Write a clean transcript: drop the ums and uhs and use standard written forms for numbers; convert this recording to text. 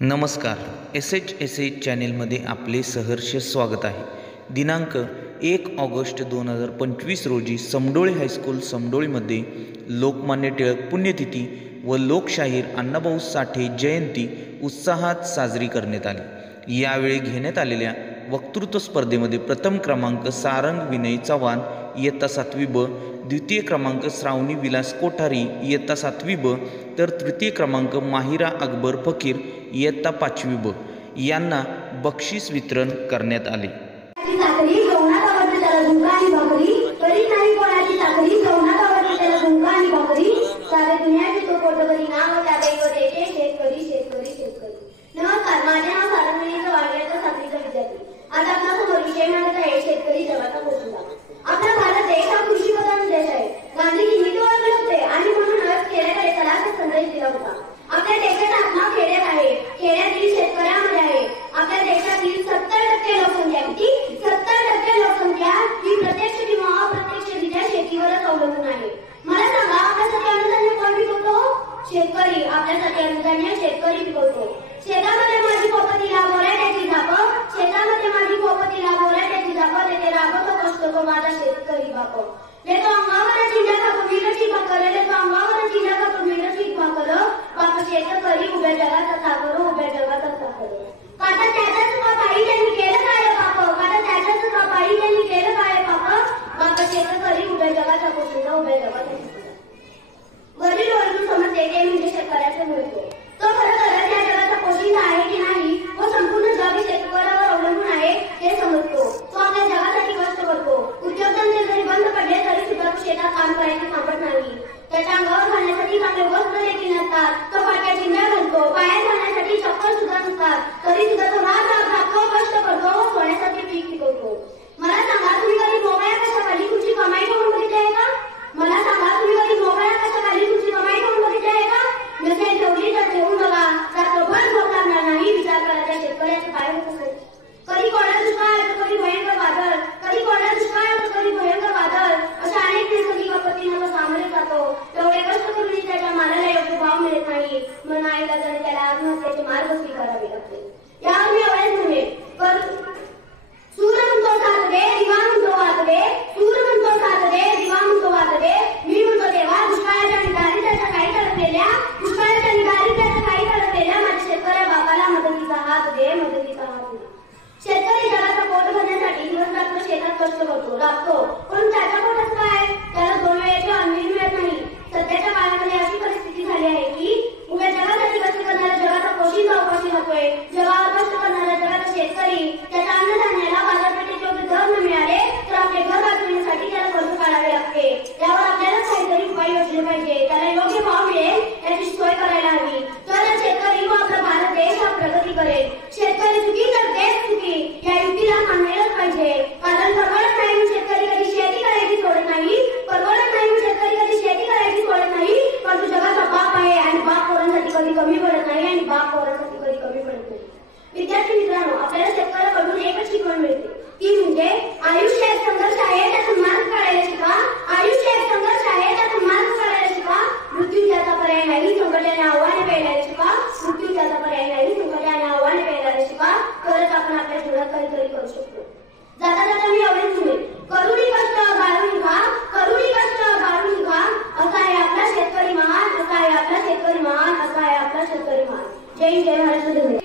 नमस्कार. SHSH चॅनेलमध्ये आपले सहर्ष स्वागत आहे. दिनांक 1 ऑगस्ट 2025 रोजी समडोळे हायस्कूल समडोळीमध्ये लोकमान्य टिळक पुण्यतिथी व लोकशाहीर अण्णाभाऊ साठे जयंती उत्साहात साजरी करण्यात आली. यावेळी घेण्यात आलेल्या वक्तृत्व स्पर्धेमध्ये प्रथम क्रमांक सारंग विनय चव्हाण इयत्ता 7वी ब, द्वितीय क्रमांक श्रावणी विलास कोठारी इयत्ता 7वी ब, तर तृतीय क्रमांक माहिरा अकबर फकीर इयत्ता 5वी ब यांना बक्षीस वितरण करण्यात आले. नमस्कार, माझे नाव सारंग विनय चव्हाण इयत्ता 7वीचा विद्यार्थी. आज आपल्यासमोर विषय मांडत आहे शेतकरी जगाचा पोशिंदा. आपला भारत देश हा कृषीप्रधान देश आहे. गांधीजींनी तो ओळखले होते आणि म्हणूनच खेड्याकडे तलाचा संदेश दिला होता. आपल्या देशाचा आत्मा खेड्यात आहे, खेड्यातील शेतकऱ्यामध्ये आहे. आपल्या देशातील 70% लोकसंख्या, 70% लोकसंख्या ही प्रत्यक्ष किंवा अप्रत्यक्षरित्या शेतीवरच अवलंबून आहे. मला सांगा, आपल्यासाठी अन्नधान्य कोण पिकवतो? शेतकरी. आपल्यासाठी अन्नधान्य शेतकरी पिकवतो. शेतामध्ये माझी पोपती लाभवल्या त्याची झापं, शेतामध्ये माझी पोपती लाभवल्या त्याची झापं, तेथे राबतो कष्ट तो माझा शेतकरी बाप. लेतो अंगावर चिंता खातो मीरची भाकर, लेतो अंगावर चिंता खातो मीरची भाकर, बाप शेतकरी उभ्या जगाचा सागर, उभ्या जगाचा सागर. काटा त्याच्याच का पायी त्यांनी केलं काय पाप, काटा त्याच्याच का पायी त्यांनी केलं काय पाप, बाप शेतकरी उभ्या जगाचा पोशिंदा, उभ्या जगाचा पोशिंदा. वरील ओळखून समजते ते म्हणजे शेतकऱ्याचे मिळतो. तो खरंच या जगाचा पोशिंदा आहे की नाही व संपूर्ण जग शेतकऱ्यावर अवलंबून आहे हे समजतो. तो आपल्या जगासाठी कष्ट करतो. उद्योगधंदे जरी बंद पडले तरी सुद्धा तो शेतात काम करायचं थांबत नाही. त्याच्या अंगावर घालण्यासाठी चांगले वस्त्र देखील नसतात. तो फाटक्या चिंध्या घालतो, पायात घालण्यासाठी चप्पल सुद्धा नसतात. तरी सुद्धा तो रात्र कष्ट करतो व सोन्यासाठी पीक पिकवतो. मला सांगा, तुम्ही कधी मोबाईल कशाखाली तुमची कमाई करून बघितली आहे का? मला सांगा, तुम्ही कधी मोबाईल कशाखाली तुमची कमाई करून बघितली आहे का? नसेल ठेवली तर ठेवून बघा, रात्रभर झोप लागणार नाही. विचार करायचा शेतकऱ्याचं काय होत असेल. कधी कोरडा दुष्काळ तर कधी भयंकर वादळ, कधी कोरडा दुष्काळ तर कधी भयंकर वादळ, अशा अनेक नैसर्गिक आपत्तींना तो सामोरे जातो. एवढे कष्ट करूनही त्याच्या मालाला योग्य भाव मिळत नाही. म्हणून नाईलाजाने त्याला आत्महत्येचे मार्ग स्वीकारावे लागते. यावर मी एवढेच नव्हे, सूर म्हणतो साथ दे, दिवा म्हणतो वात दे, सूर म्हणतो साथ दे, दिवा म्हणतो वात दे. मी म्हणतो तेव्हा दुष्काळाच्या आणि दारिद्र्याच्या काही तडकलेल्या, दुष्काळाच्या आणि दारिद्र्याच्या काही तडकलेल्या माझ्या शेतकऱ्या बापाला मदतीचा हात दे, मदतीचा हात दे. शेतकरी जगाचा पोट भरण्यासाठी दिवस रात्र शेतात कष्ट करतो, राबतो, पण त्याच्या पोटात काय? त्याला 2 वेळेचे अन्न मिळत नाही. सध्याच्या काळामध्ये अशी परिस्थिती झाली आहे की उभ्या जगासाठी कष्ट करणाऱ्या जगाचा पोशिंदा उपाशी राहतोय. जगावर कष्ट करणाऱ्या जगाचा शेतकरी त्याच्या अन्नधान्याला बाजारपेठेत योग्य दर न मिळाले तर आपले घर वाचवण्यासाठी त्याला कर्ज काढावे लागते. यावर आपल्याला काहीतरी उपाय योजले पाहिजे. त्याला योग्य भाव मिळेल याची सोय करायला हवी. तर शेतकरी व आपला भारत देश हा प्रगती करेल. शेतकरी सुखी तर देश सुखी या युक्तीला मानलेलंच पाहिजे. कारण परवडत नाही म्हणून शेतकरी कधी शेती करायची सोडत नाही, परवडत नाही म्हणून शेतकरी कधी शेती करायची सोडत नाही. परंतु जगाचा बाप आहे आणि बाप पोरांसाठी कधी कमी पडत नाही आणि बाप पोरांसाठी कधी कमी पडत नाही. विद्यार्थी मित्रांनो, आपल्याला शेतकऱ्याकडून एकच शिकवण मिळते, ती म्हणजे आयुष्य एक संघर्ष आहे, त्यातून मार्ग काढायला शिका. आयुष्य एक संघर्ष आहे, त्यातून मार्ग काढायला शिका. मृत्यू त्याचा पर्याय नाही, संकटाने आव्हाने पेलायला शिका. मृत्यू त्याचा पर्याय नाही, संकटाने आव्हाने पेलायला शिका. तरच आपण आपल्या जीवनात काहीतरी करू शकतो. जाता जाता मी एवढेच म्हणेन, करुणी कष्ट गाळून खा, करुणी कष्ट गाळून खा. असा आहे आपला शेतकरी महान, असा आहे आपला शेतकरी महान, असा आहे आपला शेतकरी महान. जय हिंद, जय महाराष्ट्र.